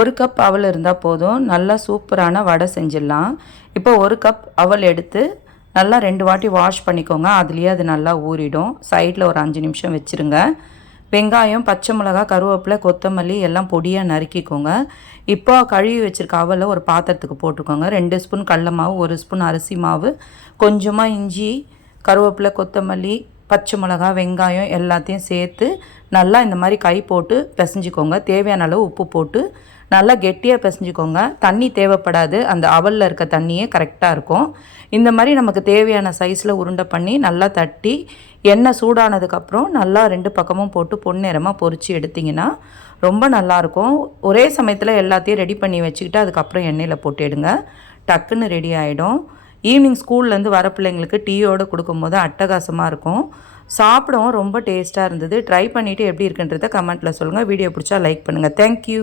1 cup அவல் இருந்தால் போதும், நல்லா சூப்பரான வடை செஞ்சிடலாம். இப்போ 1 கப் அவல் எடுத்து நல்லா 2 வாட்டி வாஷ் பண்ணிக்கோங்க. அதுலேயே அது நல்லா ஊறிடும். சைடில் ஒரு 5 நிமிஷம் வச்சுருங்க. வெங்காயம், பச்சை மிளகாய், கருவேப்பிலை, கொத்தமல்லி எல்லாம் பொடியாக நறுக்கிக்கோங்க. இப்போ கழுவி வச்சுருக்க அவலை ஒரு பாத்திரத்துக்கு போட்டுக்கோங்க. 2 ஸ்பூன் கடல மாவு, 1 ஸ்பூன் அரிசி மாவு, கொஞ்சமாக இஞ்சி, கருவேப்பிலை, கொத்தமல்லி, பச்சை மிளகாய், வெங்காயம் எல்லாத்தையும் சேர்த்து நல்லா இந்த மாதிரி கை போட்டு பிசைஞ்சிக்கோங்க. தேவையான அளவு உப்பு போட்டு நல்லா கெட்டியாக பிசைஞ்சிக்கோங்க. தண்ணி தேவைப்படாது, அந்த அவலில் இருக்க தண்ணியே கரெக்டாக இருக்கும். இந்த மாதிரி நமக்கு தேவையான சைஸில் உருண்டை பண்ணி நல்லா தட்டி எண்ணெய் சூடானதுக்கப்புறம் நல்லா 2 பக்கமும் போட்டு பொன்னிறமாக பொரித்து எடுத்திங்கன்னா ரொம்ப நல்லாயிருக்கும். ஒரே சமயத்தில் எல்லாத்தையும் ரெடி பண்ணி வச்சுக்கிட்டு அதுக்கப்புறம் எண்ணெயில் போட்டு எடுங்க, டக்குன்னு ரெடி ஆகிடும். ஈவினிங் ஸ்கூல்லேருந்து வர பிள்ளைங்களுக்கு டீயோடு கொடுக்கும்போது அட்டகாசமாக இருக்கும். சாப்பிடவும் ரொம்ப டேஸ்ட்டாக இருந்தது. ட்ரை பண்ணிவிட்டு எப்படி இருக்குன்றதை கமெண்ட்டில் சொல்லுங்கள். வீடியோ பிடிச்சா லைக் பண்ணுங்கள். தேங்க்யூ.